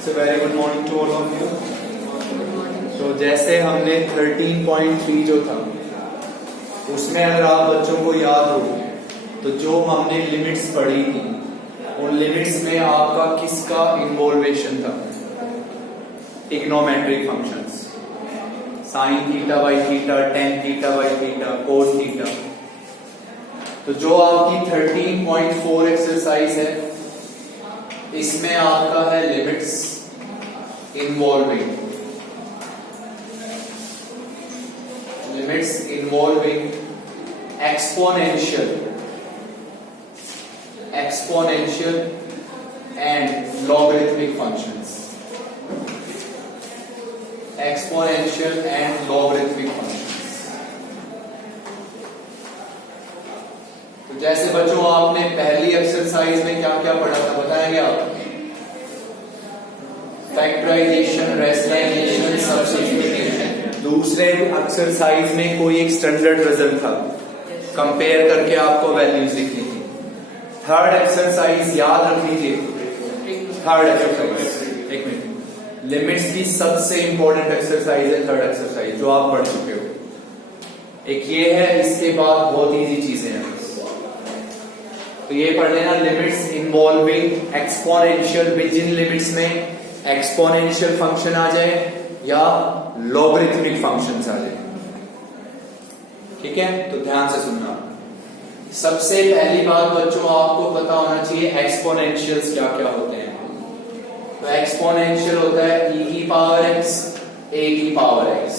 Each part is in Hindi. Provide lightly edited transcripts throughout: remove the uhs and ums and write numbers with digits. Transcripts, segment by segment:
So very good morning to all of you. तो जैसे हमने 13.3 जो था उसमें अगर आप बच्चों को याद हो तो जो हमने लिमिट्स पढ़ी थी उन लिमिट्स में आपका किसका इन्वॉल्वेशन था? Trigonometric functions, sine theta by theta, tan theta by theta, cos theta. तो जो आपकी 13.4 एक्सरसाइज है इसमें आपका है limits involving exponential and logarithmic functions. Exponential and logarithmic functions. तो जैसे बच्चों आपने पहली एक्सरसाइज में क्या क्या पढ़ा था बताएंगे आप? Factorisation, rationalisation, substitution. दूसरे एक्सरसाइज में कोई एक स्टैंडर्ड रिजल्ट था, कंपेयर करके आपको वैल्यूज लिखनी थी। थर्ड एक्सरसाइज याद रख लीजिए, थर्ड एक्सरसाइज एक मिनट, लिमिट्स की सबसे इंपॉर्टेंट एक्सरसाइज है थर्ड एक्सरसाइज जो आप पढ़ चुके हो। एक ये है, इसके बाद बहुत इजी चीजें हैं तो ये पढ़ लेना, लिमिट्स इन्वॉल्विंग एक्सपोनेंशियल, जिन लिमिट्स में एक्सपोनेंशियल फंक्शन आ जाए या लॉगरिथमिक फंक्शंस आ जाए। ठीक है, तो ध्यान से सुनना। सबसे पहली बात बच्चों आपको पता होना चाहिए एक्सपोनेंशियल्स क्या क्या होते हैं। तो एक्सपोनेंशियल होता है e की पावर x, a की पावर x,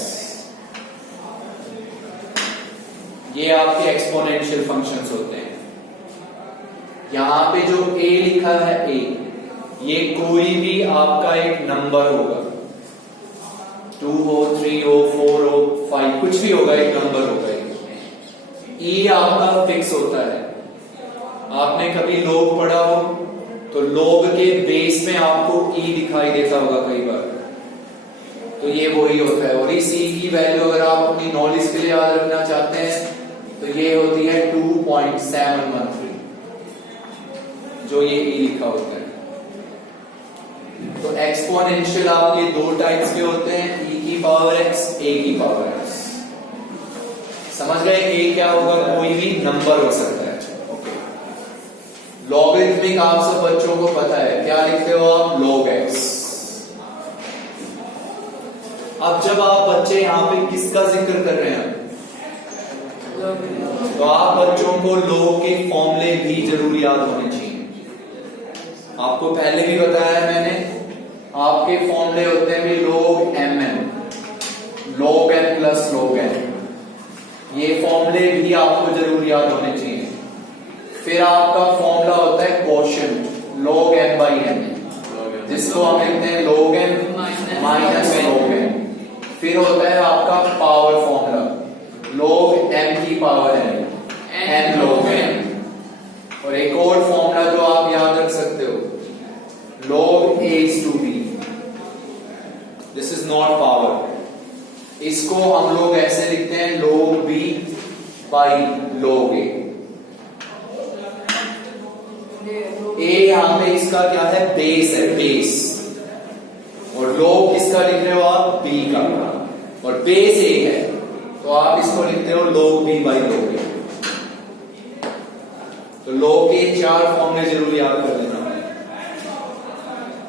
ये आपके एक्सपोनेंशियल फंक्शंस होते हैं। यहां पे जो a लिखा है a, ये कोई भी आपका एक नंबर होगा, 2 हो, 3 हो, 4 हो, 5, कुछ भी होगा, एक नंबर होगा। E आपका फिक्स होता है। आपने कभी लॉग पढ़ा हो तो लॉग के बेस में आपको E दिखाई देता होगा कई बार, तो ये वही होता है। और इस E की वैल्यू अगर आप अपनी नॉलेज के लिए याद रखना चाहते हैं तो ये होती है 2.713, जो ये E लिखा होता है। तो एक्सपोनेंशियल आपके दो टाइप्स के होते हैं, e की पावर x, a की पावर x। समझ गए? a क्या होगा? कोई भी नंबर हो सकता है। ओके। लॉगरिथमिक आप सब बच्चों को पता है, क्या लिखते हो आप? log x। अब जब आप बच्चे यहां पे किसका जिक्र कर रहे हैं तो आप बच्चों को log के फॉर्मूले भी जरूर याद होने चाहिए। आपको पहले भी बताया है मैंने, आपके फॉर्मूले होते हैं भी log mn, log n plus log n, ये फॉर्मूले भी आपको जरूर याद होने चाहिए। फिर आपका फॉर्मूला होता है quotient, log m by n, जिसको हम लिखते हैं log m minus log n। फिर होता है आपका पावर फॉर्मूला, log m की power n, n log n। और एक और फॉर्मूला जो आप याद रख सकते हो, log a is to b, this is not power. इसको हम लोग ऐसे लिखते हैं log b by log a। a यहां पे इसका क्या है? बेस है, बेस। और log किसका लिख रहे हो आप? b का, और बेस a है तो आप इसको लिखते हो log b by log a। तो log के 4 फॉर्मूले जरूर याद कर लेना।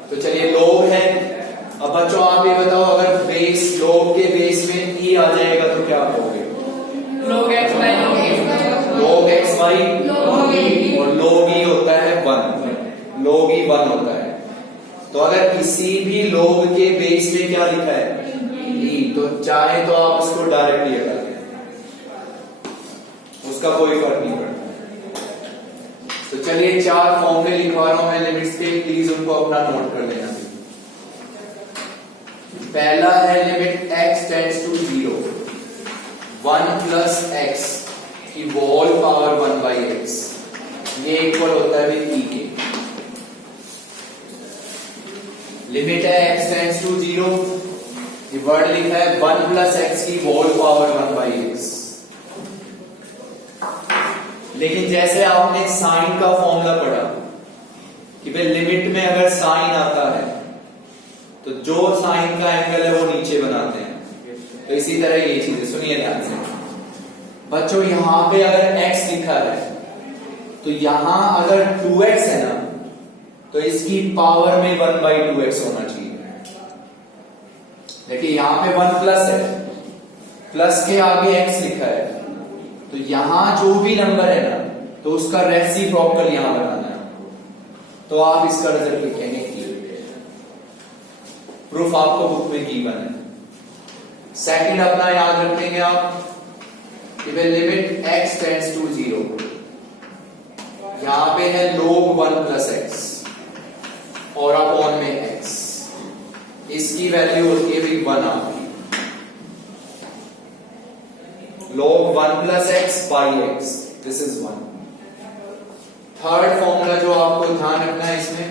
तो चलिए log है। अब बच्चों आप ये बताओ, अगर बेस log के बेस में e आ जाएगा तो क्या करोगे? log x by log a, log x by log e, और log e होता है 1, log e 1 होता है। तो अगर किसी भी log के बेस में क्या लिखा है? e, तो चाहे तो आप उसको डायरेक्टली हटा दें, उसका कोई फर्क नहीं पड़ता। तो चलिए 4 फॉर्मूले लिखवा रहा हूं मैं लिमिट्स के, प्लीज उनको अपना नोट कर लेना। पहला है limit x tends to 0, 1 plus x की होल पावर 1 बाई x, ये इक्वल होता है e के। लिमिट है x टेंड्स टू 0, ये वर्ड लिखा है 1 प्लस x की होल पावर 1 बाई x। लेकिन जैसे आपने साइन का फॉर्मूला पढ़ा कि भाई लिमिट में अगर साइन आता है जो साइन का एंगल है वो नीचे बनाते हैं। तो इसी तरह ये चीजें सुनिए ध्यान से बच्चों, यहां पे अगर x लिखा है तो यहां अगर 2x है ना तो इसकी पावर में 1/2x होना चाहिए। देखिए यहां पे 1 प्लस है, प्लस के आगे x लिखा है, तो यहां जो भी नंबर है ना तो उसका रेसिप्रोकल यहां बनाना है। तो आप इसका रिजल्ट लिखेंगे प्रूफ आपको बुक में गिवन है। सेकंड अपना याद रखेंगे आप कि वे लिमिट x टेंड्स टू 0, यहां पे है log 1 प्लस x और अपॉन में x, इसकी वैल्यू होती है भी 1 आपकी, log 1 plus x by x, this is 1। Third formula जो आपको ध्यान रखना है इसमें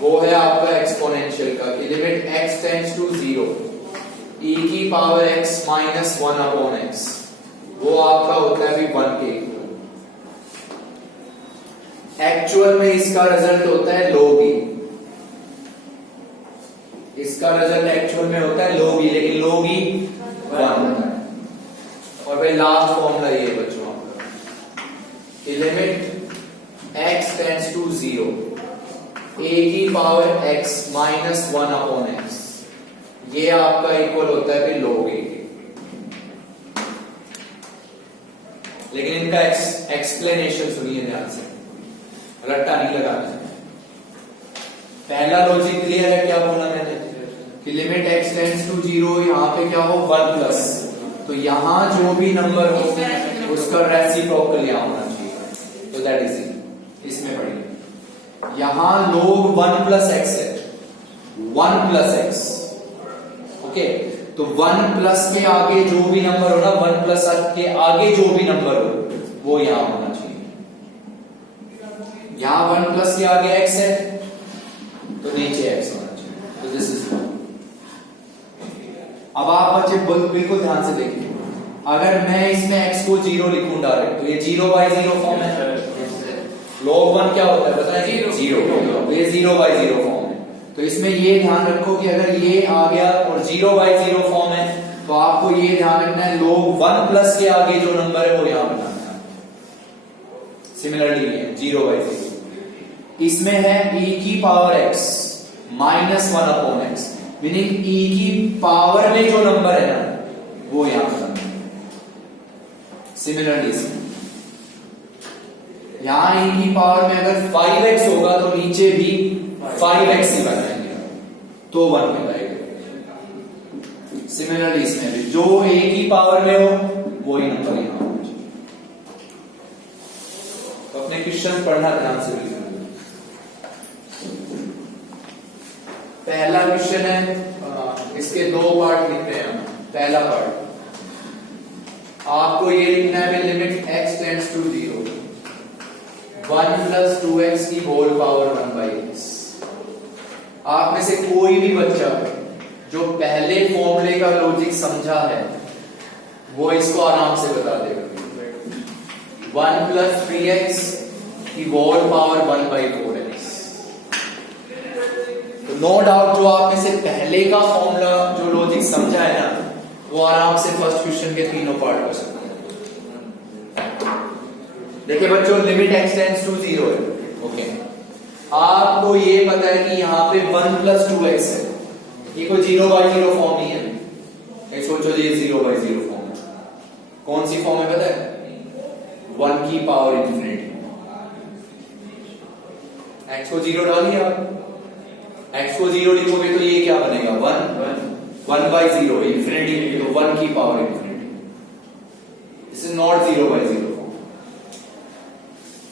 वो है आपका एक्सपोनेंशियल का कि limit x tends to 0 e की power x minus 1 upon x, वो आपका होता है भी 1 के इक्वल। एक्चुअल में इसका रिजल्ट होता है log e, इसका रिजल्ट एक्चुअल में होता है log e, लेकिन log e 1 होता है। और भाई लास्ट फॉर्मूला ये बच्चों आपका कि limit x tends to 0 a की power x minus 1 upon x, ये आपका इक्वल होता है फिर log a। लेकिन इनका एक्सप्लेनेशन सुनिए ध्यान से, रट्टा नहीं लगाना है। पहला लॉजिक क्लियर है, क्या बोला मैंने कि लिमिट x टेंड्स टू 0, यहां पे क्या हो 1 प्लस, तो यहां जो भी नंबर हो उसका रेसिप्रोकल यहां होना चाहिए। तो दैट इज इसमें पढ़िए, यहां log 1 प्लस x है, 1 प्लस x, ओके। तो 1 प्लस के आगे जो भी नंबर हो ना, 1 प्लस के आगे जो भी नंबर हो वो यहां होना चाहिए। यहां 1 प्लस के आगे x है तो नीचे x होना चाहिए। तो दिस इज 1। अब आप बच्चे बिल्कुल ध्यान से देखिए, अगर मैं इसमें x को 0 लिखूं डायरेक्ट तो ये 0/0 फॉर्म है। log 1 क्या होता है बताएं? 0। तो ये 0/0 फॉर्म है। तो इसमें ये ध्यान रखो कि अगर ये आ गया और 0/0 फॉर्म है तो आपको ये ध्यान रखना है log 1 प्लस के आगे जो नंबर है वो यहां बनाना है। सिमिलरली 0/0 इसमें है e की power x minus 1 upon x, meaning e की पावर में जो नंबर है ना वो यहां बनाना है। सिमिलरली यहां e की पावर में अगर 5x होगा तो नीचे भी 5x ही बनाएंगे तो 1 मिलेगा। सिमिलरली इसमें भी जो a की पावर में हो वही नंबर यहां होना चाहिए। तो अपने क्वेश्चन पढ़ना ध्यान से लिखना। पहला क्वेश्चन है, इसके 2 पार्ट लिख रहे हैं। पहला पार्ट आपको ये लिखना है limit x tends to 0 1 plus 2x की होल पावर 1/x। आप में से कोई भी बच्चा जो पहले फॉर्मूले का लॉजिक समझा है वो इसको आराम से बता देगा। 1 प्लस 3x की होल पावर 1/4x। तो नो डाउट जो आप में से पहले का फॉर्मूला जो लॉजिक समझा है ना वो आराम से फर्स्ट क्वेश्चन के तीनों पार्ट कर सकते हैं। देखिए बच्चों, लिमिट x टेंड्स टू 0 है, ओके। आपको ये पता है कि यहाँ पे 1 प्लस 2x है, ये कोई 0/0 फॉर्म नहीं है। एक सोचो ये 0/0 फॉर्म है। कौन सी फॉर्म है पता है? 1 की पावर इंफिनिटी। x को 0 डालिए आप, x को 0 लिखोगे तो ये क्या बनेगा 1/0 इंफिनिटी, तो 1 की power infinity. This is not 0/0 form.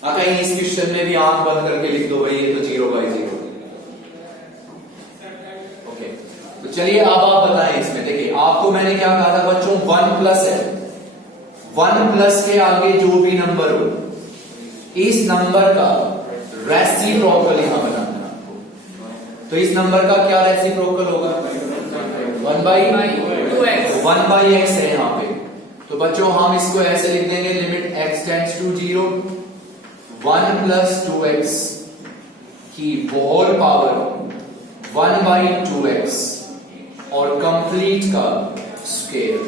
कहीं इस क्वेश्चन में भी आंख बंद करके लिख दो भाई ये तो 0/0। ओके, तो चलिए अब आप बताएं इसमें। देखिए आपको मैंने क्या कहा था बच्चों, 1 प्लस है, 1 प्लस के आगे जो भी नंबर हो इस नंबर का रेसिप्रोकल यहां बनाना है। तो इस नंबर का क्या रेसिप्रोकल होगा? 1/x है यहां पे। तो बच्चों हम इसको ऐसे लिख देंगे limit x tends to 0 1 plus 2x की होल पावर 1/2x और कंप्लीट का स्क्वायर।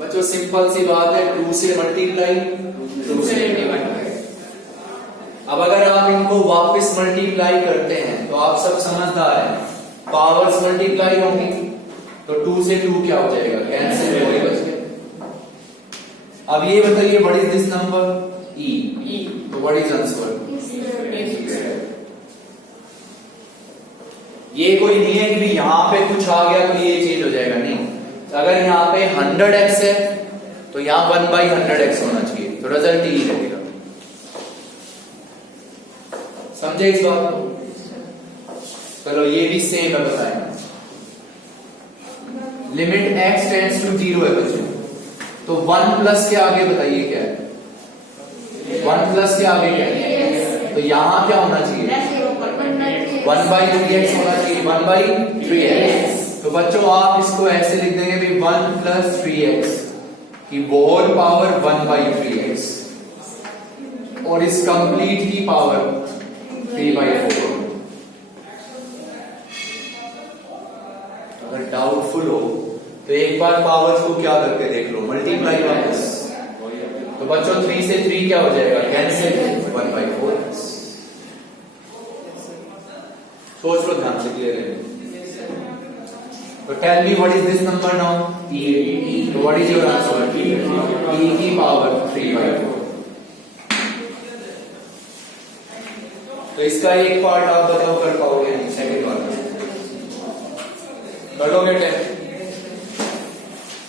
बच्चों सिंपल सी बात है, 2 से मल्टीप्लाई 2 से डिवाइड। अब अगर आप इनको वापस मल्टीप्लाई करते हैं तो आप सब समझदार हैं, पावर्स मल्टीप्लाई होंगी तो 2 से 2 क्या हो जाएगा, कैंसिल हो गया। अब ये बताइए what is this number e, तो व्हाट इज आंसर? ये कोई नहीं है कि यहां पे कुछ आ गया तो ये चेंज हो जाएगा, नहीं। अगर यहाँ पे 100x है तो यहाँ 1/100x होना चाहिए, तो रिजल्ट ही रहेगा। समझे इस बात को? चलो ये भी सेम है, बताएं। लिमिट x टेंड्स टू 0 है बच्चों, तो 1 प्लस के आगे बताइए क्या है? 1 प्लस के आगे क्या है? तो यहां क्या होना चाहिए? 1/3x होना चाहिए, 1/3x। तो बच्चों आप इसको ऐसे लिख देंगे भी 1 + 3x की होल पावर 1/3x और इस कंप्लीट की पावर 3/4। अगर डाउटफुल हो तो एक बार पावर्स को क्या करके देख लो, मल्टीप्लाई वापस। तो बच्चों 3 से 3 क्या हो जाएगा, कैंसिल, 1/4। सोच लो ध्यान से, क्लियर है? तो tell me what is this number now, e। तो what is your answer? e की पावर 3/4। तो इसका एक पार्ट आप बताओ कर पाओगे नहीं, सेकंड वाला कर लोगे? 10।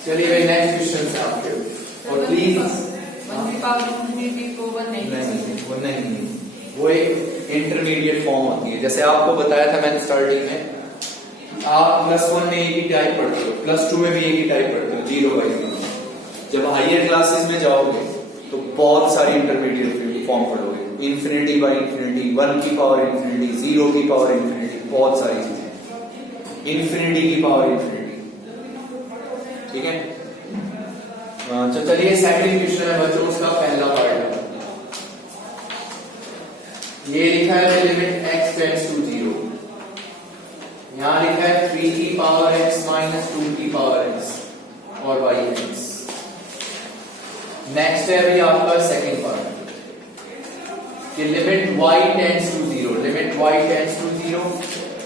चलिए भाई नेक्स्ट क्वेश्चन से आपके, और प्लीज वो नहीं, वो एक इंटरमीडिएट फॉर्म होती है। जैसे आपको बताया था मैंने स्टार्टिंग में, आप +1 में एक ही टाइप पढ़ते हो, +2 में भी एक ही टाइप पढ़ते हो, 0/0। जब हायर क्लासेस में जाओगे तो बहुत सारी इंटरमीडिएट फॉर्म पढ़ोगे, ∞/∞, 1 की पावर ∞, 0 की पावर ∞, बहुत सारी चीजें, ∞ की पावर ∞। ठीक है, तो चलिए सेकंड क्वेश्चन है बच्चों, उसका पहला पार्ट है। ये लिखा है लिमिट x टेंड्स टू 0, यहां लिखा है 3 की पावर x - 2 की पावर x और y x। नेक्स्ट है अभी आपका सेकंड पार्ट कि limit y tends to 0, limit y tends to 0,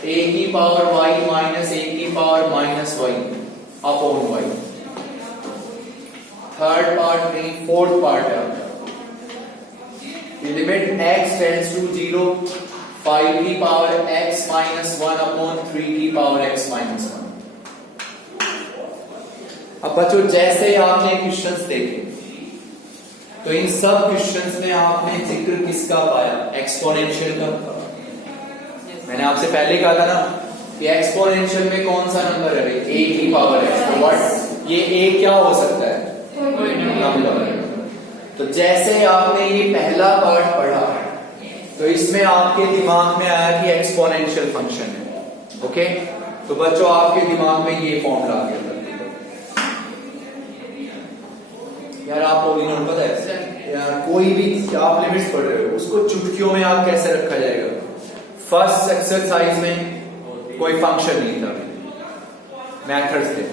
a की पावर y - a की power -y upon y। Third part नहीं, फोर्थ पार्ट है आपका, लिमिट x टेंड्स टू 0, 5 की पावर x - 1 अपॉन 3 की पावर x - 1। अब बच्चों जैसे आपने क्वेश्चंस देखे तो इन सब क्वेश्चंस में आपने जिक्र किसका पाया, एक्सपोनेंशियल का। मैंने आपसे पहले कहा था ना कि एक्सपोनेंशियल में कौन सा नंबर है भाई, a की पावर x। तो व्हाट ये a क्या हो सकता है, नंबर। तो जैसे आपने ये पहला पार्ट पढ़ा तो इसमें आपके दिमाग में आया कि एक्सपोनेंशियल फंक्शन है। ओके, तो बच्चों आपके दिमाग में ये फॉर्मूला आ गया। यार आपको इन्होंने पता है यार, कोई भी आप लिमिट्स पढ़ रहे हो उसको चुटकियों में आप कैसे रखा जाएगा। फर्स्ट एक्सरसाइज में कोई फंक्शन नहीं था, मेथड्स थे।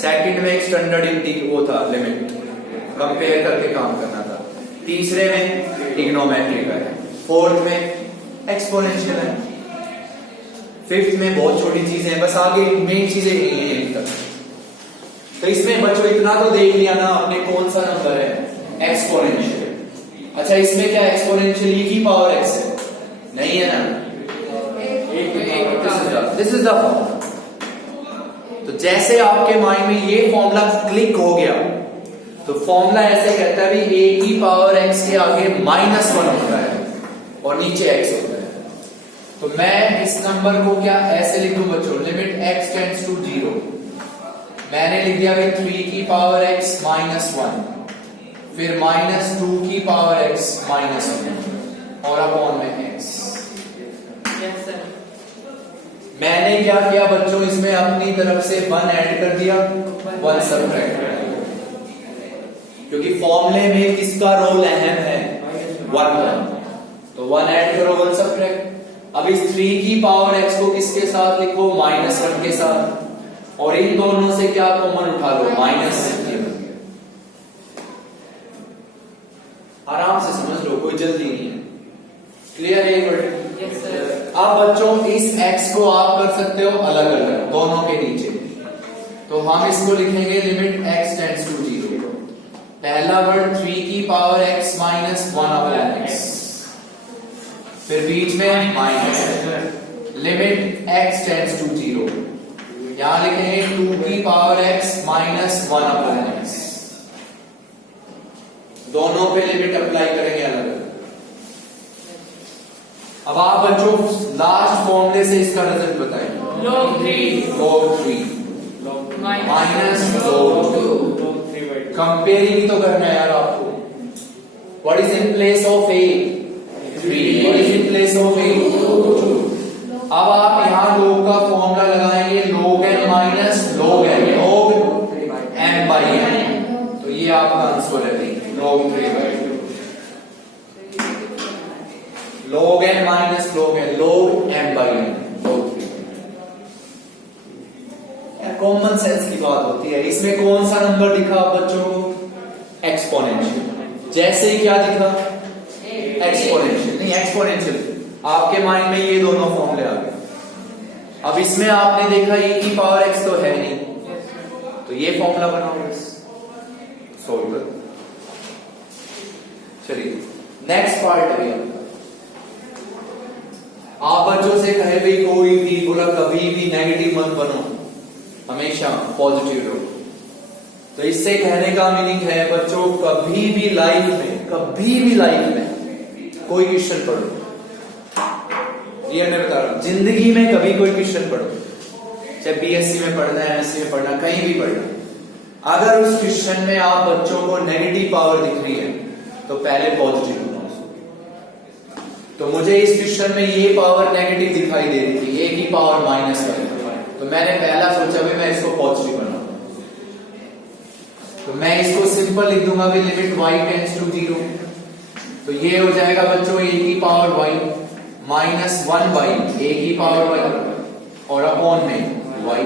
सेकंड में एक स्टैंडर्ड वो था, लिमिट कंपेयर करके काम करना था। तीसरे में ट्रिग्नोमेट्री का है, फोर्थ में एक्सपोनेंशियल है, फिफ्थ में बहुत छोटी चीजें हैं, बस आगे मेन चीजें नहीं है यहीं तक। तो इसमें बच्चों इतना तो देख लिया ना आपने, कौन सा नंबर है, एक्सपोनेंशियल। अच्छा इसमें क्या एक्सपोनेंशियल e की पावर x है, नहीं है ना, दिस इज द फॉर्मूला। तो जैसे आपके माइंड में ये फॉर्मूला क्लिक हो गया तो फॉर्मूला ऐसे कहता है भी a की पावर x के आगे -1 होता है और नीचे x होता है। तो मैं इस नंबर को क्या ऐसे लिख दूं बच्चों, लिमिट x टेंड्स टू 0, मैंने लिख दिया कि 3 की पावर x -1, फिर -2 की पावर x -1 और अपॉन में x। मैंने क्या किया बच्चों, इसमें अपनी तरफ से 1 ऐड कर दिया, 1 सब्ट्रैक्ट कर दिया, क्योंकि फॉर्मूले में किसका रोल अहम है, 1 का। तो 1 ऐड करो 1 सब्ट्रैक्ट, अब इस 3 की पावर x को किसके साथ लिखो, -1 के साथ, और इन दोनों से क्या कॉमन उठा लो, माइनस। आराम से समझ लो, कोई जल्दी नहीं है। क्लियर है? Yes, sir. अब बच्चों इस x को आप कर सकते हो अलग अलग दोनों के नीचे, तो हम इसको लिखेंगे लिमिट x टेंड्स टू 0। पहला वर्ड 3 की power x minus 1 upon x, फिर बीच में minus, limit x tends to 0। यहां लिखेंगे 2 की power x minus 1 upon x, दोनों पे लिमिट अप्लाई करेंगे अलग अलग। अब आप बच्चों लास्ट फॉर्मूले से इसका रिजल्ट बताएं। log 3 minus log 2। कंपेयरिंग तो करना है यार आपको। What is in place of a? 3। What is in place of a? 2। अब आप यहां log का फॉर्मूला लगाएंगे, log n minus log n, log m by n, तो ये आपका आंसर है log 3/2। log n minus log n, log m by n, log 3। Common sense की बात होती है। इसमें कौन सा नंबर दिखा बच्चों को? एक्सपोनेंशियल। जैसे ही क्या दिखा? एक्सपोनेंशियल। नहीं, एक्सपोनेंशियल। आपके माइंड में ये दोनों फॉर्मूले आ गए। अब इसमें आपने देखा e की पावर x तो है नहीं, तो ये फॉर्मूला बनाओ, सोल्व करो। चलिए नेक्स्ट पार्ट है। आप बच्चों से कहे भाई कोई भी बोला कभी भी नेगेटिव मत बनो, हमेशा पॉजिटिव रहो, तो इससे कहने का मीनिंग है बच्चों कभी भी लाइफ में कोई क्वेश्चन पढ़ो, ये मैं बता रहा हूं, जिंदगी में कभी कोई क्वेश्चन पढ़ो, चाहे बीएससी में पढ़ना है, एमएससी में पढ़ना, कहीं भी पढ़ना, अगर उस क्वेश्चन में आप बच्चों को नेगेटिव पावर दिख रही है तो पहले पॉजिटिव बनाओ। तो मुझे इस क्वेश्चन में ये पावर नेगेटिव दिखाई दे रही थी, a की पावर -1, तो मैंने पहला सोचा भी मैं इसको पॉजिटिव बनाऊं, तो मैं इसको सिंपल लिख दूंगा भी लिमिट y टेंड्स टू 0, तो ये हो जाएगा बच्चों a की power y minus 1 by a की पावर y और अपॉन में y।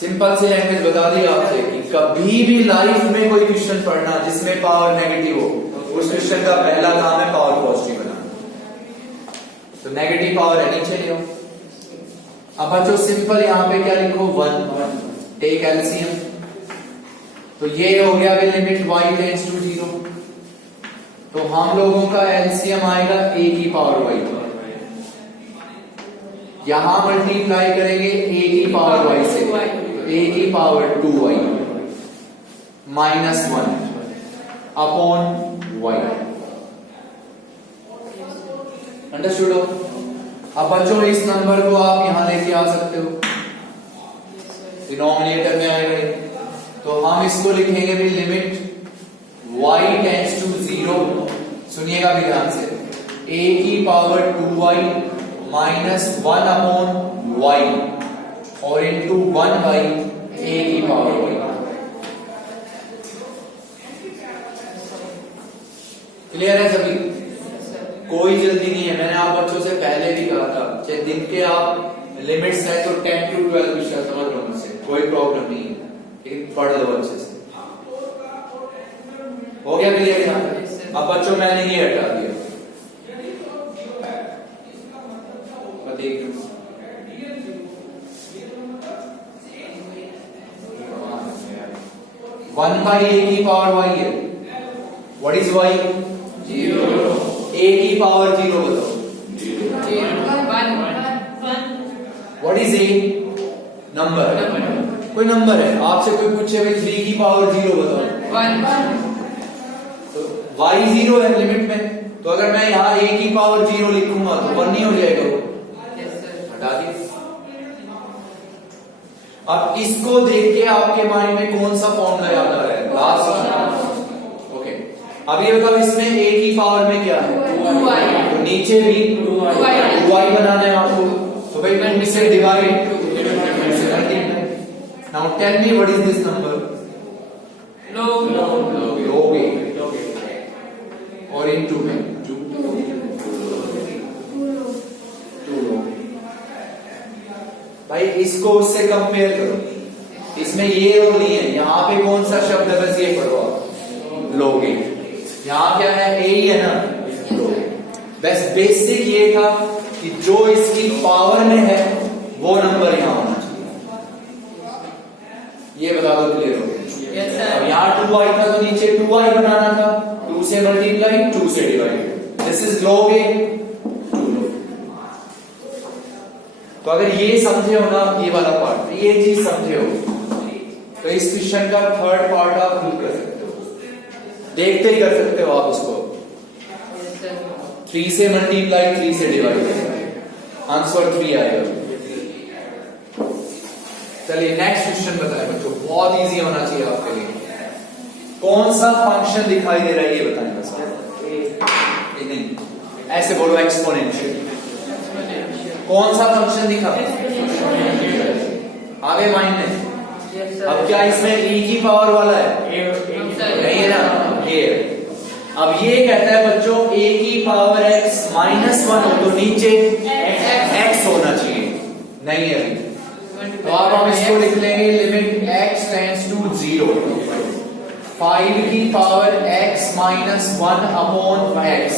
सिंपल सी लैंग्वेज बता दी आपसे कि कभी भी लाइफ में कोई क्वेश्चन पढ़ना जिसमें पावर नेगेटिव हो, उस क्वेश्चन का पहला काम है पावर पॉजिटिव बनाना। तो नेगेटिव पावर है नीचे ले आओ। अब बच्चों सिंपल यहां पे क्या लिखो 1, टेक एलसीएम, तो ये हो गया भी लिमिट y टेंड्स टू 0, तो हम लोगों का एलसीएम आएगा a की पावर y, यहां मल्टीप्लाई करेंगे a की पावर y से, a की power 2y minus 1 upon y। Understood हो? अब बच्चों इस नंबर को आप यहां लेके आ सकते हो, डिनोमिनेटर में आएगा, तो हम इसको लिखेंगे भी लिमिट y टेंड्स टू 0, सुनिएगा भी ध्यान से, a की power 2y minus 1 upon y और इंटू 1 बाई a की पावर y। क्लियर है सभी? कोई जल्दी नहीं है, मैंने आप बच्चों से पहले भी कहा था, चाहे दिन के आप लिमिट्स है तो 10 to 12 विषय समझ लो मुझसे, कोई प्रॉब्लम नहीं है, लेकिन पढ़ लो अच्छे से। हो गया क्लियर यहाँ? अब बच्चों मैंने ये हटा दिया, देख 1 बाई a की पावर y है, व्हाट इज y? 0। a की पावर 0 बताओ, 1। What is a? नंबर, कोई नंबर है, आपसे कोई पूछे भाई 3 की पावर 0 बताओ, 1। तो y 0 है लिमिट में, तो अगर मैं यहाँ a की पावर 0 लिखूंगा तो 1 नहीं हो जाएगा, हटा दिया। अब इसको देख के आपके माइंड में कौन सा फॉर्मूला याद आ रहा है? लास्ट। ओके, अब ये बताओ इसमें a की पावर में क्या है? 2y, तो नीचे भी 2y बनाना है आपको, तो भाई मैं इसे divide, now tell me what is this number? log log a और इनटू में 2। इसको उससे कंपेयर करो। इसमें ये रूल नहीं है, यहाँ पे कौन सा शब्द है बस ये पढ़ो आप, लोगेट। यहाँ क्या है, ए ही है ना, लोगेट। बस बेसिक ये था कि जो इसकी पावर में है वो नंबर यहाँ होना चाहिए। ये बता दो, क्लियर हो गया? Yes, sir. अब यहाँ 2i था तो नीचे 2i बनाना था, 2 से मल्टीप्लाई 2 से divide, this is log a 2 log। तो अगर ये समझे हो ना, ये वाला पार्ट, ये चीज समझे हो, तो इस क्वेश्चन का थर्ड पार्ट आप खुद कर सकते हो, देखते ही कर सकते हो आप उसको। Yes, sir. 3 से मल्टीप्लाई 3 से डिवाइड, आंसर 3 आएगा। चलिए नेक्स्ट क्वेश्चन बताएं बच्चों, बहुत इजी होना चाहिए आपके लिए। कौन सा फंक्शन दिखाई दे रहा है ये बताएं बस। नहीं, ऐसे बोलो, एक्सपोनेंशियल। कौन सा फंक्शन दिखा, आगे माइंड में। Yes, sir. अब क्या इसमें e की पावर वाला है, नहीं है ना, ये। अब ये कहता है बच्चों a की पावर x -1 हो तो नीचे x होना चाहिए, नहीं है अभी। तो अब हम इसको लिख लेंगे लिमिट x टेंड्स टू 0, 5 की power x -1 upon x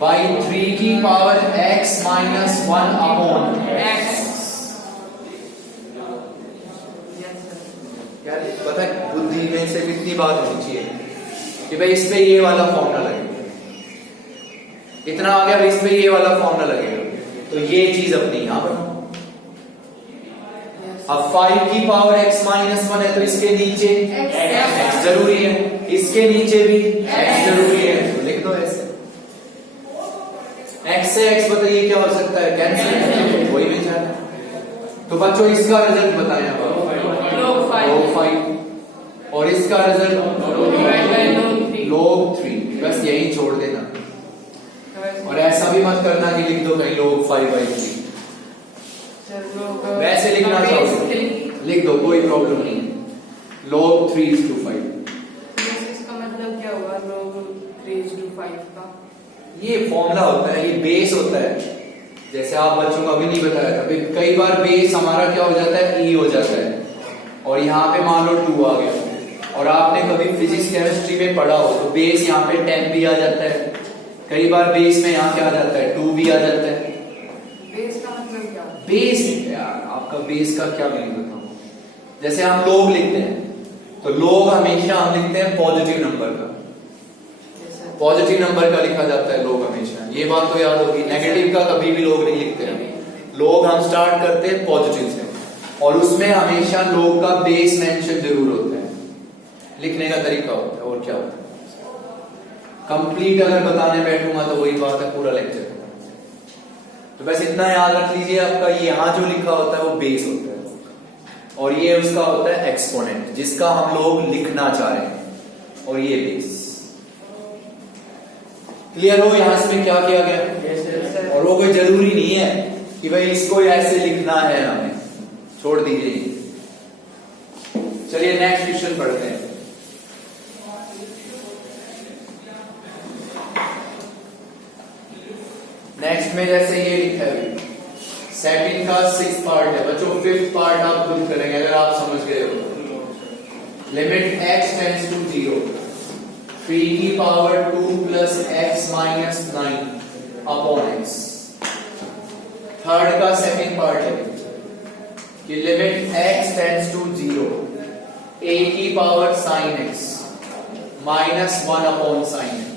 by 3 की पावर x -1 अपॉन x। यार पता है बुद्धि में से कितनी बात होनी चाहिए कि भाई इस पे ये वाला फॉर्मूला लगेगा, इतना आ गया, इस पे ये वाला फॉर्मूला लगेगा, तो ये चीज अपनी यहां पर। अब 5 की पावर x -1 है तो इसके नीचे x जरूरी है, इसके नीचे भी x जरूरी है, तो लिख दो ऐसे। x से x बताइए क्या हो सकता है, कैंसिल, वही भी जाना है। तो बच्चों इसका रिजल्ट बताएं अब, Log 5. log 5, और इसका रिजल्ट log 3, बस यही छोड़ देना। और ऐसा भी मत करना कि लिख दो कहीं log 5/3, वैसे लिखना चाहोगे लिख दो, कोई प्रॉब्लम नहीं है। log 3:5, इसका मतलब क्या हुआ, log 3:5 का? ये फॉर्मूला होता है, ये बेस होता है। जैसे आप बच्चों को अभी नहीं बताया था, कई बार बेस हमारा क्या हो जाता है, e हो जाता है, और यहाँ पे मान लो 2 आ गया, और आपने कभी फिजिक्स केमिस्ट्री में पढ़ा हो तो बेस यहाँ पे 10 भी आ जाता है, कई बार बेस में यहाँ क्या आ जाता है, 2 भी आ जाता है। बेस का मतलब क्या? बेस यार, आपका बेस का क्या मीनिंग बताऊं। जैसे हम लोग लिखते हैं तो लोग हमेशा हम लिखते हैं पॉजिटिव नंबर का, पॉजिटिव नंबर का लिखा जाता है लोग हमेशा, ये बात तो याद होगी। नेगेटिव का कभी भी लोग नहीं लिखते हैं, लोग हम स्टार्ट करते हैं पॉजिटिव से, और उसमें हमेशा लोग का बेस मेंशन जरूर होता है, लिखने का तरीका होता है, और क्या होता है। कंप्लीट अगर बताने बैठूंगा तो वही बात है, पूरा लेक्चर। तो बस इतना याद रख लीजिए, आपका यहाँ जो लिखा होता है वो बेस होता है, और ये उसका होता है एक्सपोनेंट, जिसका हम लोग लिखना चाह रहे हैं, और ये बेस। क्लियर हो यहाँ से क्या किया गया? और वो कोई जरूरी नहीं है कि भाई इसको ऐसे लिखना है, हमें छोड़ दीजिए। चलिए नेक्स्ट क्वेश्चन पढ़ते हैं। नेक्स्ट में जैसे ये लिखा है, सेकंड का 6th पार्ट है बच्चों, 5th पार्ट आप खुद करेंगे अगर आप समझ गए हो। लिमिट x टेंड्स टू 0, 3 की power 2 plus x minus 9 upon x। Third का सेकंड पार्ट है कि limit x tends to 0, a की power sin x minus 1 upon sin x।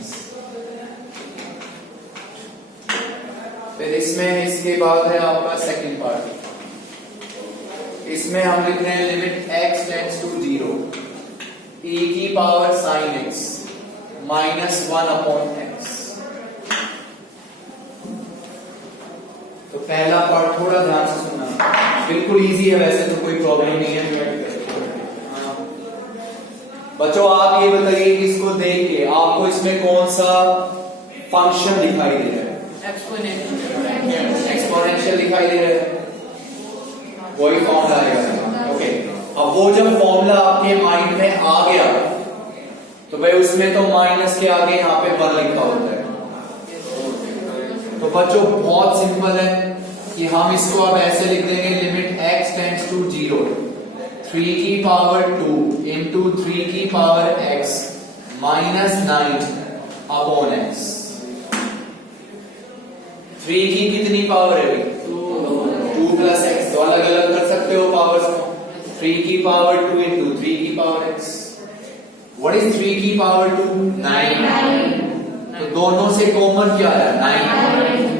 फिर इसमें इसके बाद है आपका सेकंड पार्ट, इसमें हम लिख रहे हैं limit x tends to 0, e की power sin x minus 1 upon x। तो पहला पार्ट थोड़ा ध्यान से सुनना, बिल्कुल इजी है, वैसे तो कोई प्रॉब्लम नहीं है। बच्चों आप ये बताइए कि इसको देख के आपको इसमें कौन सा फंक्शन दिखाई दे रहा है? एक्सपोनेंशियल दिखाई दे रहा है, वही फॉर्मूला आएगा। ओके, अब वो जब फॉर्मूला आपके माइंड में आ गया तो भाई उसमें तो माइनस के आगे यहाँ पे 1 लिखा होता है। तो बच्चों बहुत सिंपल है कि हम इसको अब ऐसे लिख देंगे limit x x tends to 0, 3 की पावर 2 इंटू 3 की power x minus 9 upon x। 3 की कितनी पावर है? 2 प्लस x। तो अलग अलग कर सकते हो पावर्स को। 3 की पावर 2 इंटू 3 की पावर x। व्हाट इज 3 की पावर 2? 9। तो दोनों से कॉमन क्या है? 9।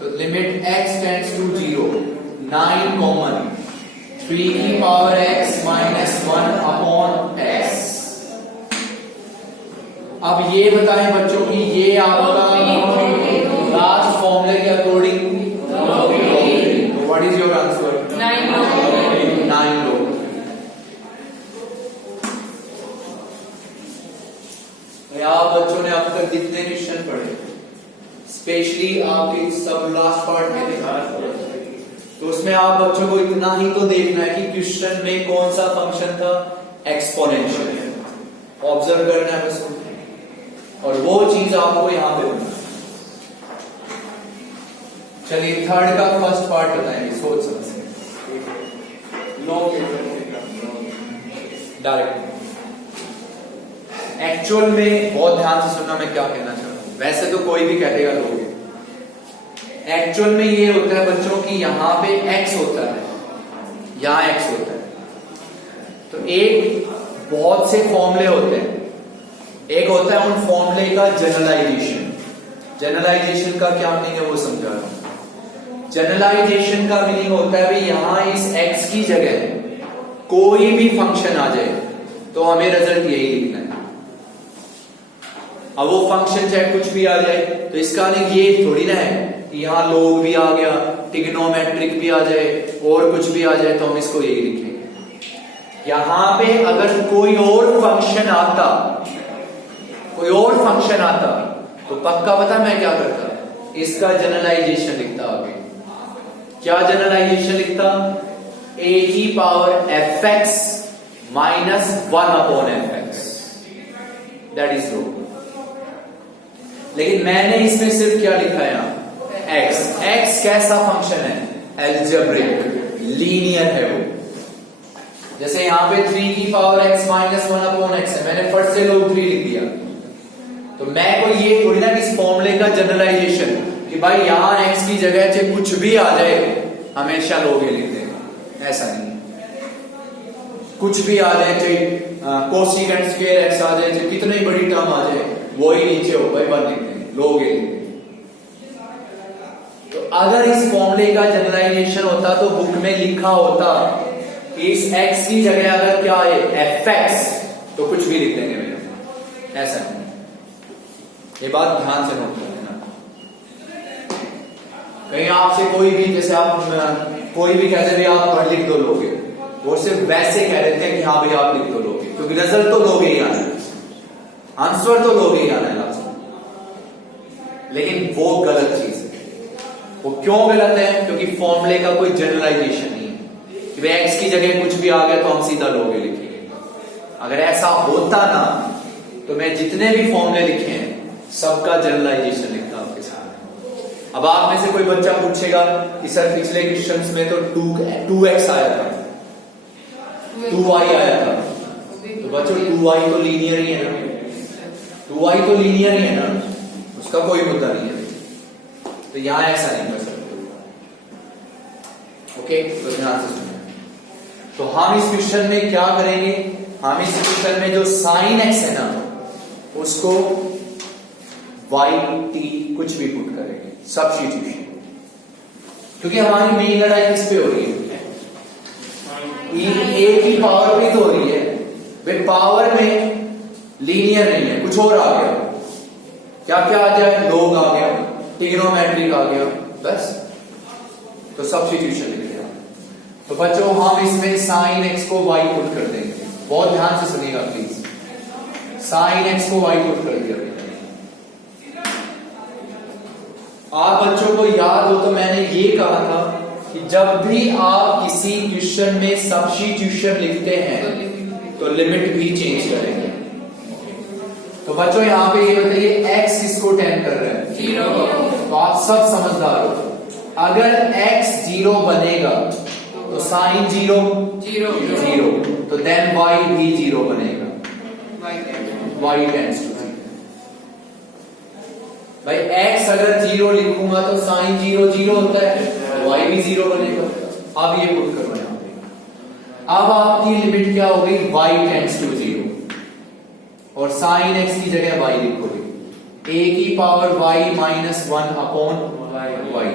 तो limit x tends to 0, 9 common, 3 की power x minus 1 upon x। अब ये बताएं बच्चों की ये आपका लास्ट फॉर्मूले के अकॉर्डिंग तो व्हाट इज योर आंसर? 9 लोग। आप बच्चों ने अब तक जितने क्वेश्चन पढ़े, स्पेशली आपके सब लास्ट पार्ट में देखा, तो उसमें आप बच्चों को इतना ही तो देखना है कि क्वेश्चन में कौन सा फंक्शन था? एक्सपोनेंशियल। ऑब्जर्व करना है बस, और वो चीज आपको यहां पे बनना। चलिए थर्ड का फर्स्ट पार्ट बताएंगे, सोच समझ के। डायरेक्ट एक्चुअल में बहुत ध्यान से सुनना मैं क्या कहना चाहता हूं। वैसे तो कोई भी कह देगा लोगे, एक्चुअल में ये होता है बच्चों की यहां पे x होता है, यहां x होता है। तो एक बहुत से फॉर्मूले होते हैं, एक होता है उन फॉर्मूले का जनरलाइजेशन। जनरलाइजेशन का क्या मीनिंग है वो समझा रहा हूं। जनरलाइजेशन का मीनिंग होता है भाई यहां इस x की जगह कोई भी फंक्शन आ जाए तो हमें रिजल्ट यही लिखना है। अब वो फंक्शन चाहे कुछ भी आ जाए, तो इसका नहीं ये थोड़ी ना है कि यहां लोग भी आ गया, ट्रिग्नोमेट्रिक भी आ जाए और कुछ भी आ जाए तो हम इसको यही लिखेंगे। यहां पे अगर कोई और फंक्शन आता, कोई और फंक्शन आता तो पक्का पता मैं क्या करता? इसका जनरलाइजेशन लिखता। आगे क्या जनरलाइजेशन लिखता? a की power fx minus 1 upon fx, that is low. लेकिन मैंने इसमें सिर्फ क्या लिखा है यहां? x। x कैसा फंक्शन है? एल्जेब्रिक, लीनियर है वो। जैसे यहां पे 3 की power x minus 1 upon x है, मैंने फट से log 3 लिख दिया। तो मैं को ये थोड़ी ना इस फॉर्मूले का जनरलाइजेशन कि भाई यहां x की जगह चाहे कुछ भी आ जाए हमेशा log a लिख देगा, ऐसा नहीं। कुछ भी आ जाए, चाहे कोसिकेंट स्क्वायर x आ जाए, चाहे कितनी बड़ी टर्म आ जाए, वो ही नीचे हो भाई 1 लिख देंगे, log a लिख देंगे। तो अगर इस फॉर्मूले का जनरलाइजेशन होता तो बुक में लिखा होता कि इस x की जगह अगर क्या है fx तो कुछ भी लिख देंगे मेरे, ऐसा नहीं। ये बात ध्यान से नोट कर लेना। कहीं आपसे कोई भी, जैसे आप कोई भी कहते हैं आप पढ़ लिख दो लोगे, वो सिर्फ वैसे कह देते हैं कि हाँ भाई आप लिख दो लोगे, क्योंकि रिजल्ट तो लोगे ही आना है, आंसर तो लोगे ही आना है लास्ट में। लेकिन वो गलत चीज है। वो क्यों गलत है? क्योंकि फॉर्मूले का कोई जनरलाइजेशन नहीं है कि भाई एक्स की जगह कुछ भी आ गया तो हम सीधा लोगे लिखेंगे। अगर ऐसा होता ना तो मैं जितने भी फॉर्मूले लिखे हैं सबका जनरलाइजेशन लिखता आपके सामने। अब आप में से कोई बच्चा पूछेगा कि सर पिछले क्वेश्चंस में तो 2x आया था, 2y आया था, तो बच्चों 2y तो लीनियर ही है ना, 2y तो लीनियर ही है ना, उसका कोई मुद्दा नहीं है। तो यहां ऐसा नहीं कर सकते। ओके, तो ध्यान से सुनिए। तो हम इस क्वेश्चन में क्या करेंगे? हम इस क्वेश्चन में जो साइन x है ना उसको y t कुछ भी पुट करेंगे, सब्स्टिट्यूशन। क्योंकि हमारी मेन लड़ाई किस पे हो रही है? a की पावर पे तो हो रही है। वे पावर में लीनियर नहीं है, कुछ और आ गया। क्या क्या आ जाए? लोग आ गया, ट्रिग्नोमेट्रिक आ गया, बस। तो सब्स्टिट्यूशन लिख दिया। तो बच्चों हम इसमें साइन x को y पुट कर देंगे। बहुत ध्यान से सुनिएगा प्लीज। साइन x को y पुट कर दिया। आप बच्चों को याद हो तो मैंने ये कहा था कि जब भी आप किसी क्वेश्चन में सब्स्टिट्यूशन लिखते हैं तो लिमिट भी चेंज करेंगे। तो बच्चों यहां पे ये बताइए x किसको टेंड कर रहा है? 0। तो आप सब समझदार हो। अगर x 0 बनेगा तो साइन जीरो जीरो जीरो, तो देन y भी जीरो बनेगा, y टेंड्स टू जीरो। भाई x अगर जीरो लिखूंगा तो साइन जीरो जीरो होता है, y भी जीरो बनेगा। अब ये पुट करो यहां पे। अब आपकी लिमिट क्या हो गई, y टेंड्स टू जीरो, और साइन x की जगह y लिखोगे, a की power y minus 1 upon y।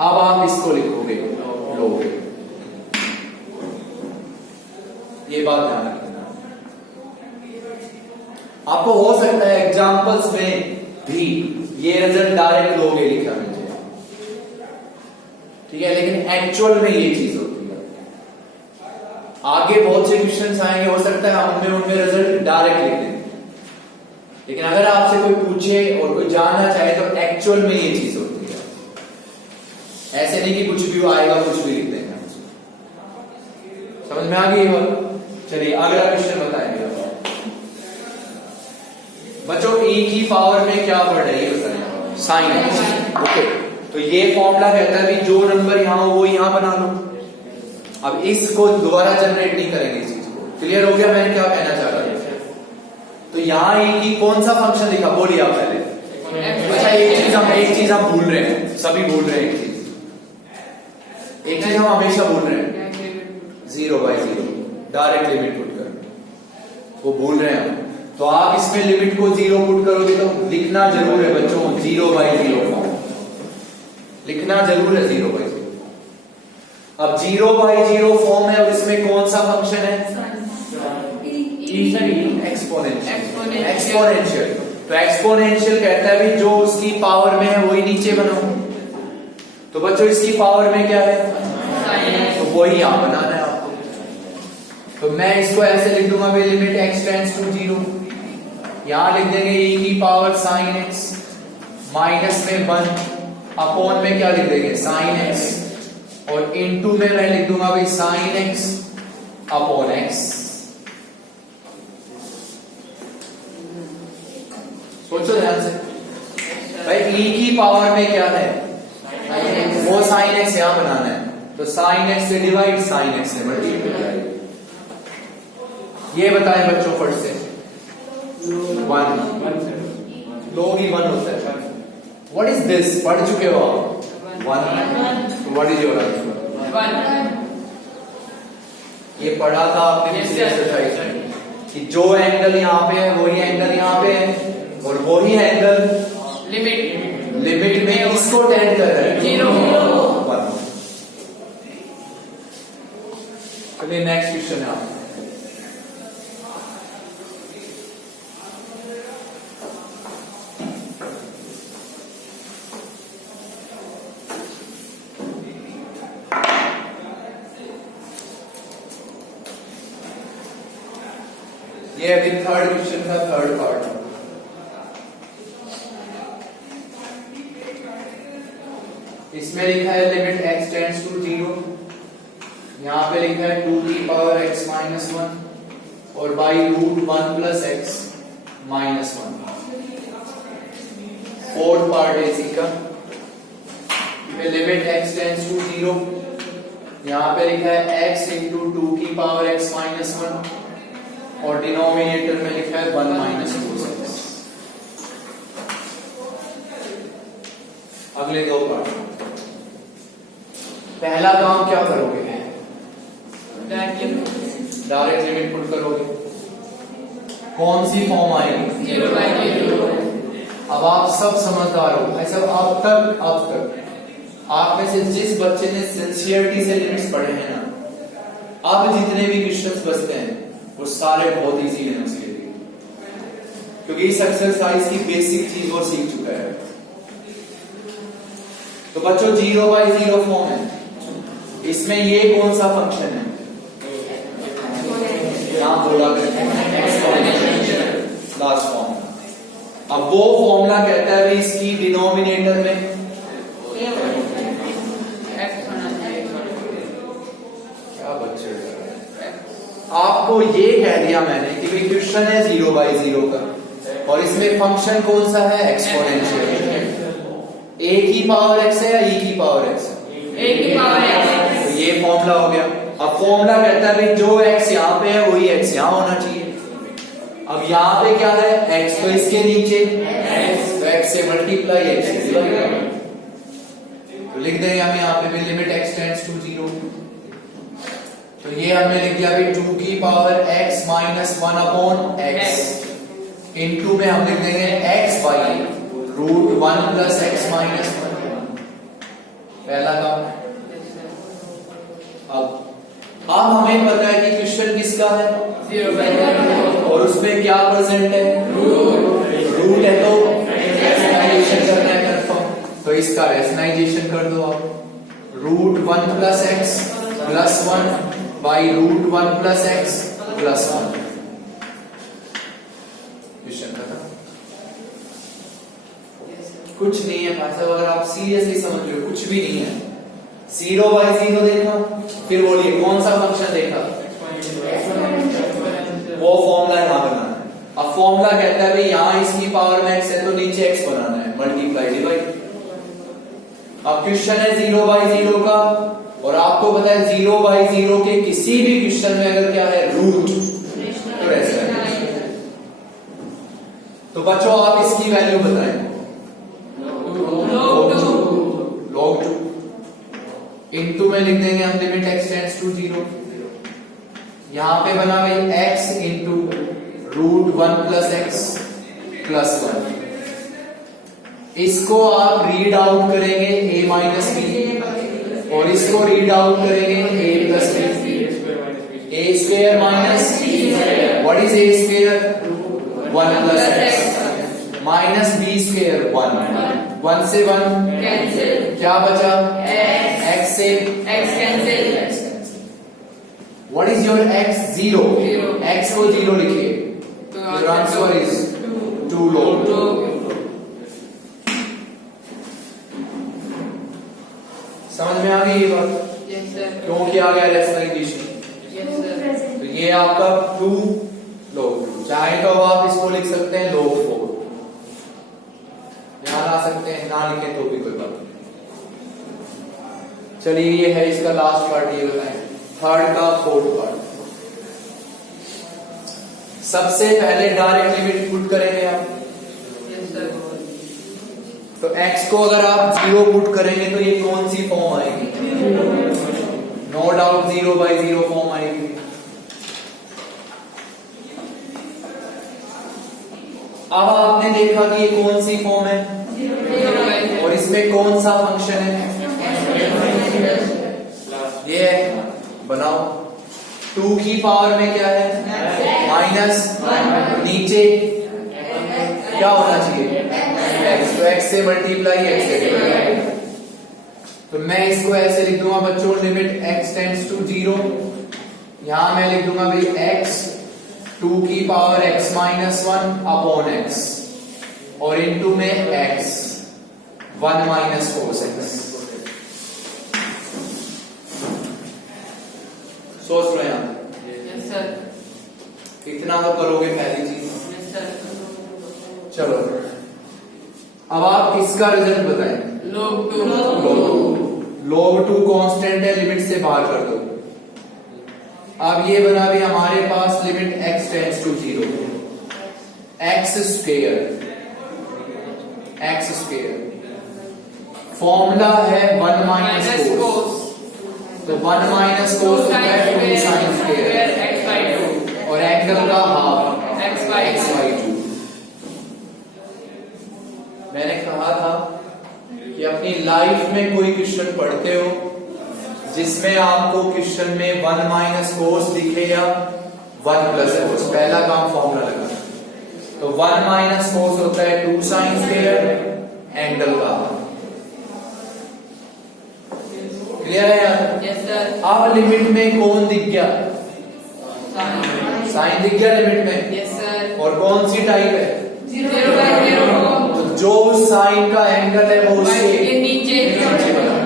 अब आप इसको लिखोगे लो, ये बात ध्यान रखना। आपको हो सकता है एग्जांपल्स में भी ये रिजल्ट डायरेक्ट लोगे लिखा मुझे, ठीक है, लेकिन एक्चुअल में ये चीज होती है। आगे बहुत से क्वेश्चंस आएंगे, हो सकता है उनमें रिजल्ट डायरेक्ट लिख दें, लेकिन अगर आपसे कोई पूछे और कोई जानना चाहे तो एक्चुअल में ये चीज होती है। ऐसे नहीं कि कुछ भी आएगा कुछ भी लिख देंगे। समझ में आ गई बात? चलिए अगला क्वेश्चन बताएंगे बच्चों। e की पावर में क्या पढ़ रही है बताइए, साइन। ओके, तो ये फॉर्मूला कहता है भी जो नंबर यहां हो वो यहां बना लो। अब इसको दोबारा जनरेट नहीं करेंगे, इस चीज को क्लियर हो गया मैंने क्या कहना चाह रहा हूं? तो यहां e की कौन सा फंक्शन लिखा, बोलिए आप पहले। अच्छा, एक चीज हम भूल रहे हैं, सभी भूल रहे हैं एक चीज हम हमेशा भूल रहे हैं, 0/0 डायरेक्ट लिमिट पुट कर, वो भूल रहे हैं हम। तो आप इसमें लिमिट को 0 पुट करोगे तो लिखना जरूर है बच्चों 0/0 फॉर्म, लिखना जरूर है 0/0। अब 0/0 फॉर्म है और इसमें कौन सा फंक्शन है, एक्सपोनेंशियल। तो एक्सपोनेंशियल कहता है भी जो उसकी पावर में है वही नीचे बनाओ। तो बच्चों इसकी पावर में क्या है, तो वही यहां बनाना है आपको। तो मैं इसको ऐसे लिख दूंगा भी लिमिट x टेंड्स टू 0, यहां लिख देंगे e की पावर sin x माइनस में 1 अपॉन में क्या लिख देंगे sin x, और इनटू में मैं लिख दूंगा भाई sin x अपॉन x। सोचो ध्यान से भाई, e की पावर में क्या है, वो sin x यहां बनाना है, तो sin x से डिवाइड sin x से मल्टीप्लाई। ये बताएं बच्चों फर्स्ट से 1 लोग ही 1 होता है। व्हाट इज दिस, पढ़ चुके हो आप 1, व्हाट इज योर आंसर? ये पढ़ा था आपने पिछले एक्सरसाइज में कि जो एंगल यहां पे है वही एंगल यहां पे है, और वही एंगल लिमिट में किसको टेंड कर रहा है, 0। चलिए नेक्स्ट क्वेश्चन है आपका। ये अभी थर्ड क्वेश्चन का थर्ड पार्ट है। इसमें लिखा है लिमिट x टेंड्स टू 0, यहां पे लिखा है 2 की पावर x माइनस 1 और by root 1 plus x minus 1। Fourth part है इसी का, लिमिट x टेंड्स टू 0, यहां पे लिखा है x इंटू 2 की पावर x माइनस 1 और डिनोमिनेटर में लिखा है 1 माइनस 2x। अगले दो पार्ट, पहला काम क्या करोगे, डायरेक्ट लिमिट पुट करोगे, कौन सी फॉर्म आएगी, 0/0। अब आप सब समझदार हो, ऐसा अब तक आप में से जिस बच्चे ने सिंसियरिटी से लिमिट्स पढ़े हैं ना, अब जितने भी क्वेश्चंस बचते हैं वो सारे बहुत इजी हैं उसके लिए, क्योंकि इस एक्सरसाइज की बेसिक चीज वो सीख चुका है। तो बच्चों 0/0 फॉर्म है, इसमें ये कौन सा फंक्शन है, यहां बोला लास्ट फॉर्म। अब वो फॉर्मूला कहता है भी इसकी डिनोमिनेटर में क्या बच्चे, आपको ये कह दिया मैंने कि भाई क्वेश्चन है 0/0 का और इसमें फंक्शन कौन सा है, एक्सपोनेंशियल। a की पावर x है या e की पावर x, a की पावर x। तो ये ये फॉर्मूला हो गया। अब फॉर्मूला कहता है भाई जो x यहाँ पे है वही x यहाँ होना चाहिए। अब यहाँ पे क्या है x, तो इसके नीचे x, तो x से मल्टीप्लाई x से डिवाइड, तो लिख देंगे हम यहाँ पे भी लिमिट x टेंड्स टू 0। तो ये हमने लिख दिया भाई 2 की power x minus 1 upon x, into में हम लिख देंगे x by root 1 plus x minus 1, पहला काम। अब हमें पता है कि क्वेश्चन किसका है, 0/0 और उसमें क्या प्रेजेंट है, रूट है, तो रेशनलाइजेशन करना है कंफर्म, तो इसका रेशनलाइजेशन कर दो आप। Root 1 plus x plus 1 by root 1 plus x plus 1, question खत्म। कुछ नहीं है भाई साहब, अगर आप सीरियसली समझ रहे हो कुछ भी नहीं है। 0/0 देखा, फिर बोलिए कौन सा फंक्शन देखा, वो फॉर्मूला यहां बनाना है। अब फॉर्मूला कहता है भाई यहां इसकी पावर में x है तो नीचे x बनाना है, मल्टीप्लाई डिवाइड। अब क्वेश्चन है 0/0 का, और आपको पता है 0/0 के किसी भी क्वेश्चन में अगर क्या है रूट, तो रेशनलाइजेशन। तो बच्चों आप इसकी वैल्यू बताएं, log 2 इनटू में लिख देंगे हम लिमिट x टेंड्स टू 0। यहां पे बना भाई x into root 1 plus x plus 1। इसको आप रीड आउट करेंगे a माइनस बी, और इसको रीड आउट करेंगे a plus b. a square minus what is a square, 1 plus x minus b square 1 से 1 कैंसिल, क्या बचा, x से x cancel. What is your x, 0, x को 0 लिखिए, तो योर आंसर इज 2 log 2। समझ में आ गई ये बात, यस सर, क्यों किया गया रेशनलाइजेशन। यस सर, तो ये आपका 2 log 2, चाहे तो आप इसको लिख सकते हैं log 4, यहां ला सकते हैं, ना लिखे तो भी कोई बात नहीं। चलिए ये है इसका लास्ट पार्ट, ये बताएं थर्ड का फोर्थ पार्ट। सबसे पहले डायरेक्ट लिमिट पुट करेंगे आप, यस सर। तो x को अगर आप 0 पुट करेंगे तो ये कौन सी फॉर्म आएगी, नो डाउट 0/0 फॉर्म आएगी। अब आपने देखा कि ये कौन सी फॉर्म है, 0/0 और इसमें कौन सा फंक्शन है, ये है, बनाओ। 2 की पावर में क्या है माइनस, नीचे क्या होना चाहिए x, तो x से मल्टीप्लाई x से डिवाइड। तो मैं इसको ऐसे लिख दूंगा बच्चों, लिमिट x टेंड्स टू 0, यहां मैं लिख दूंगा भाई x 2 की power x minus 1 upon x, और इनटू में x 1 माइनस cos x। सोच लो यहां, यस सर, इतना तो करोगे पहली चीज। Yes sir. चलो अब आप इसका रिजल्ट बताएं, log 2 log 2 कांस्टेंट है, लिमिट से बाहर कर दो। अब ये बना भी हमारे पास limit x tends to 0, x square formula है 1 माइनस कोस, तो 1 माइनस कोस होता है 2 साइन स्क्वायर x/2, और एंगल का हाफ x/2। मैंने कहा था कि अपनी लाइफ में कोई क्वेश्चन पढ़ते हो जिसमें आपको क्वेश्चन में 1 माइनस कोस दिखे या 1 प्लस कोस, पहला काम फॉर्मूला लगा। तो 1 माइनस कोस होता है 2 साइन स्क्वायर एंगल का हाफ। क्लियर है यार, यस सर। अब लिमिट में कौन दिख गया, साइन दिख गया लिमिट में, यस सर। और कौन सी टाइप है, 0/0 तो जो साइन का एंगल है वो उसके नीचे बना।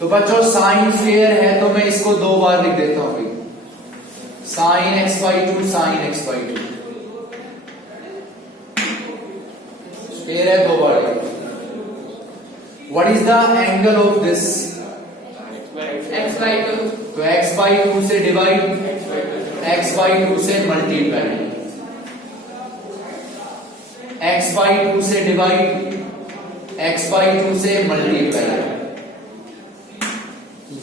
तो बच्चों साइन स्क्वायर है तो मैं इसको 2 बार लिख देता हूं भाई, sign x/2 sign x/2 square है 2 बार। What is the angle of this, x by 2 तो x by 2 से डिवाइड, x by 2 से मल्टीप्लाई, x by 2 से डिवाइड, x by 2 से मल्टीप्लाई।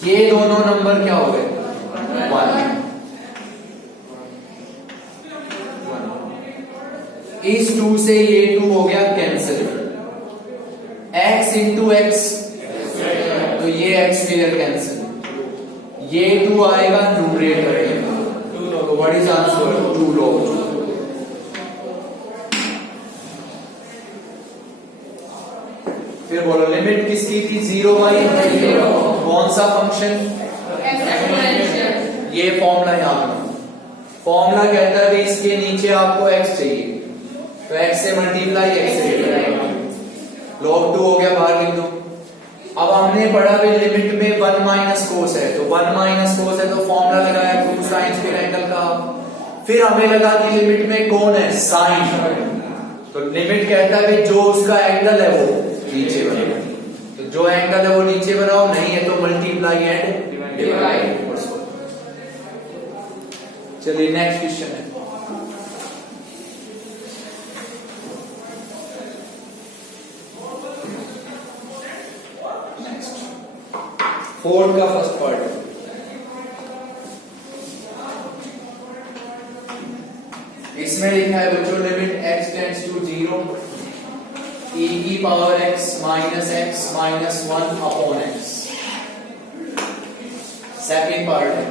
ये दोनों नंबर क्या हो गए? 1। इस 2 से ये 2 हो गया कैंसिल, x इंटू एक्स, तो ये x स्क्वायर कैंसिल, ये 2 आएगा न्यूमरेटर में, तो व्हाट इज आंसर? 2 log 2। फिर बोलो लिमिट किसकी थी? 0 बाई 0। कौन सा फंक्शन? एक्सपोनेंशियल। ये फॉर्मूला यहां पर, फॉर्मूला कहता है भी इसके नीचे आपको x चाहिए, तो x से मल्टीप्लाई, x से डिवाइड, log 2 हो गया, बाहर लिख दो। अब हमने पढ़ा भी लिमिट में 1 माइनस कोस है, तो 1 माइनस कोस है तो फॉर्मूला लगाया 2 साइन स्क्वायर एंगल का। फिर हमें लगा कि लिमिट में कौन है? साइन, तो लिमिट कहता है भी जो उसका एंगल है वो नीचे बनेगा, तो जो एंगल है वो नीचे बनाओ, नहीं है तो मल्टीप्लाई एंड डिवाइड। चलिए नेक्स्ट क्वेश्चन है। फोर्थ का फर्स्ट पार्ट, इसमें लिखा है बच्चों limit x tends to 0 e की power x minus 1 upon x। Second part है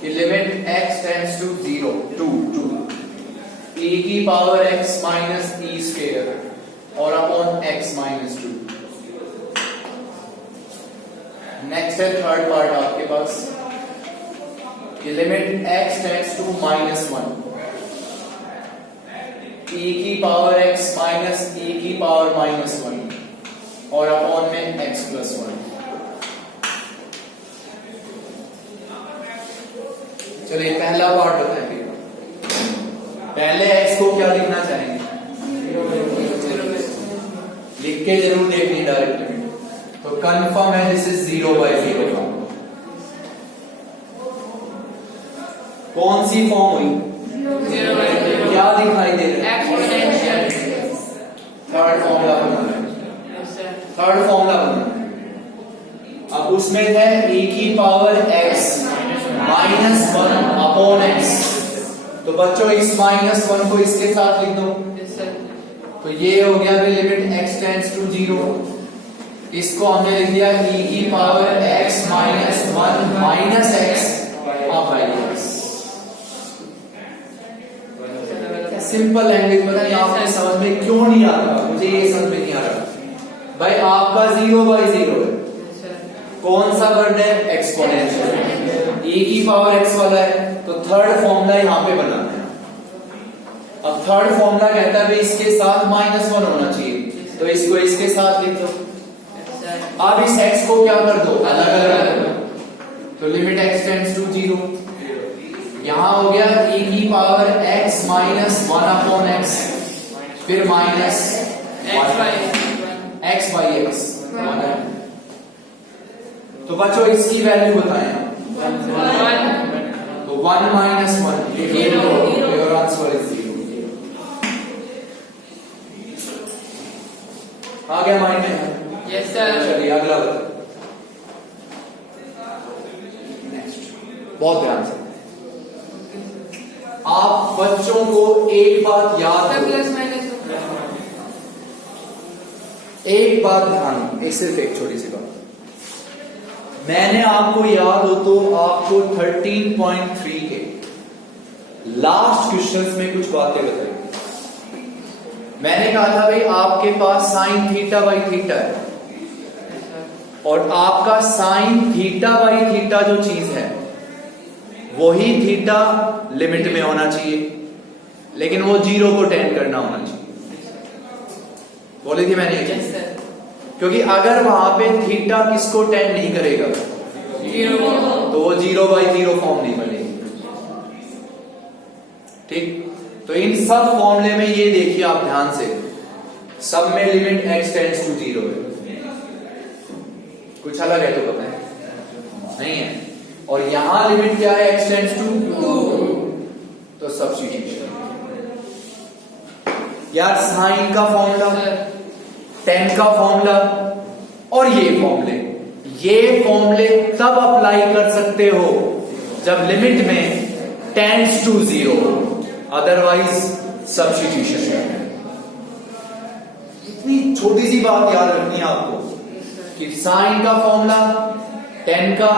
कि limit x tends to 0 two e की power x minus e square और अपॉन x माइनस 2। नेक्स्ट है थर्ड पार्ट आपके पास कि limit x tends to -1 e की पावर x माइनस e की पावर -1 और अपॉन में x प्लस 1। चलिए पहला पार्ट बताएंगे। पहले x को क्या लिखना चाहेंगे? लिख के जरूर देखनी डायरेक्ट लिमिट, तो कंफर्म है दिस इज 0 by 0 फॉर्म। कौन सी फॉर्म हुई? 0 by 0। क्या दिखाई दे रहा है? एक्सपोनेंशियल। थर्ड फॉर्मूला बना, थर्ड फॉर्मूला बना। अब उसमें है e की power x minus 1 upon x, तो बच्चों इस -1 को इसके साथ लिख दो, तो ये हो गया भी लिमिट x टेंड्स टू 0। इसको हमने लिख दिया e की power x minus 1 minus x upon x। Simple language बताइए, आपने समझ में क्यों नहीं आ रहा? मुझे ये समझ में नहीं आ रहा भाई। आपका 0 by 0 है, कौन सा वर्ड है? एक्सपोनेंशियल। e की पावर x वाला है, तो थर्ड फॉर्मूला यहां पे बनाना है। अब थर्ड फॉर्मूला कहता है इसके साथ -1 होना चाहिए, तो इसको इसके साथ लिख दो। अब इस x को क्या कर दो? अलग अलग, तो लिमिट x टेंड्स टू 0। यहां हो गया e की power x minus 1 upon x, फिर माइनस x बाई x। तो बच्चों इसकी वैल्यू बताएं, तो 1 माइनस 1 योर आंसर इज 0। आ गया माइंड में? Yes sir. चलिए अगला बताओ। नेक्स्ट, बहुत ध्यान से आप बच्चों को एक बात याद हो, प्लस माइनस एक बात ध्यान, एक सिर्फ एक छोटी सी बात। मैंने आपको याद हो तो आपको 13.3 के लास्ट क्वेश्चंस में कुछ बातें बताई। मैंने कहा था भाई आपके पास साइन थीटा बाई थीटा है, और आपका साइन थीटा बाई थीटा जो चीज है वही थीटा लिमिट में होना चाहिए, लेकिन वो 0 को टेंड करना होना चाहिए। बोली थी मैंने, क्योंकि अगर वहां पे थीटा किसको टेंड नहीं करेगा, 0, तो वो 0 by 0 फॉर्म नहीं बनेगी। ठीक, तो इन सब फॉर्मूले में ये देखिए आप ध्यान से, सब में लिमिट x टेंड्स टू 0 है। कुछ अलग है तो बताएं। नहीं है। और यहां लिमिट क्या है, x टेंड्स टू 2, तो सब्स्टिट्यूशन। यार साइन का फॉर्मूला, tan का फॉर्मूला और ये फॉर्मूले तब अप्लाई कर सकते हो जब लिमिट में टेंड्स टू 0, अदरवाइज सब्स्टिट्यूशन। इतनी छोटी सी बात याद रखनी है आपको कि साइन का फॉर्मूला, tan का,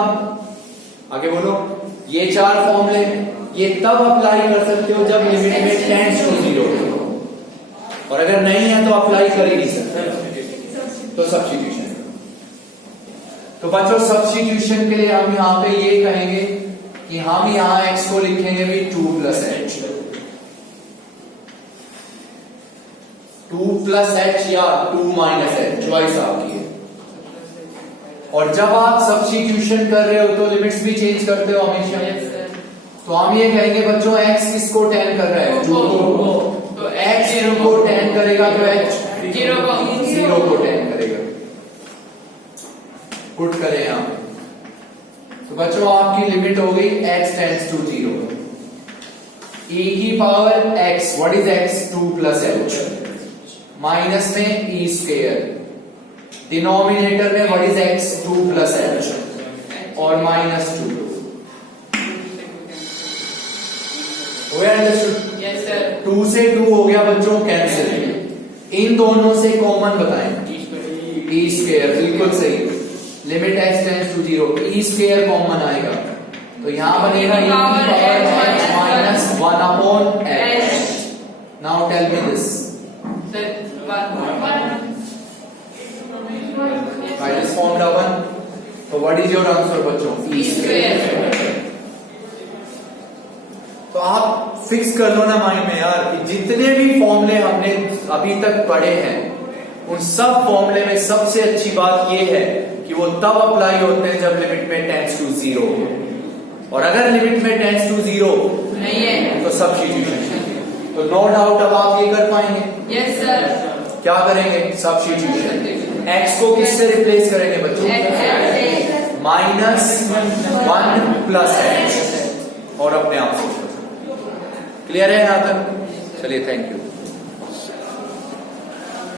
आगे बोलो, ये 4 फॉर्मूले ये तब अप्लाई कर सकते हो जब लिमिट में टेंड्स टू 0, और अगर नहीं है तो अप्लाई कर ही नहीं सकते, तो सब्स्टिट्यूशन। तो बच्चों सब्स्टिट्यूशन के लिए हम यहां पे ये कहेंगे कि हम यहां x को लिखेंगे भी 2 + h, 2 + h या 2 - h, चॉइस आपकी है। और जब आप सब्स्टिट्यूशन कर रहे हो तो लिमिट्स भी चेंज करते हो हमेशा। तो हम ये कहेंगे बच्चों x किसको tan कर रहा है, 2 को, तो x 0 को tan करेगा तो h 0 को tan करेगा। पुट करें यहां, तो बच्चों आपकी लिमिट हो गई x टेंड्स टू 0, e की power x, what is x, 2 + h, minus में e², डिनोमिनेटर में व्हाट इज x, 2 + h और -2। Yes sir. 2 से 2 हो गया बच्चों कैंसिल, इन दोनों से कॉमन बताएं, e², बिल्कुल सही। Limit x tends to 0, e² common आएगा, तो यहां बनेगा e की power h - 1/h। Now tell me this, by this formula 1, तो व्हाट इज योर आंसर बच्चों, e²। तो आप फिक्स कर लो ना माइंड में यार कि जितने भी फॉर्मूले हमने अभी तक पढ़े हैं उन सब फॉर्मूले में सबसे अच्छी बात ये है कि वो तब अप्लाई होते हैं जब लिमिट में टेंड्स टू 0, और अगर लिमिट में टेंड्स टू 0 नहीं है तो सब्स्टिट्यूशन। तो नो डाउट अब आप ये कर पाएंगे। Yes sir. क्या करेंगे, सब्स्टिट्यूशन। x को किससे रिप्लेस करेंगे बच्चों, -1 + h, और अपने आप से। क्लियर है यहां तक, चलिए थैंक यू।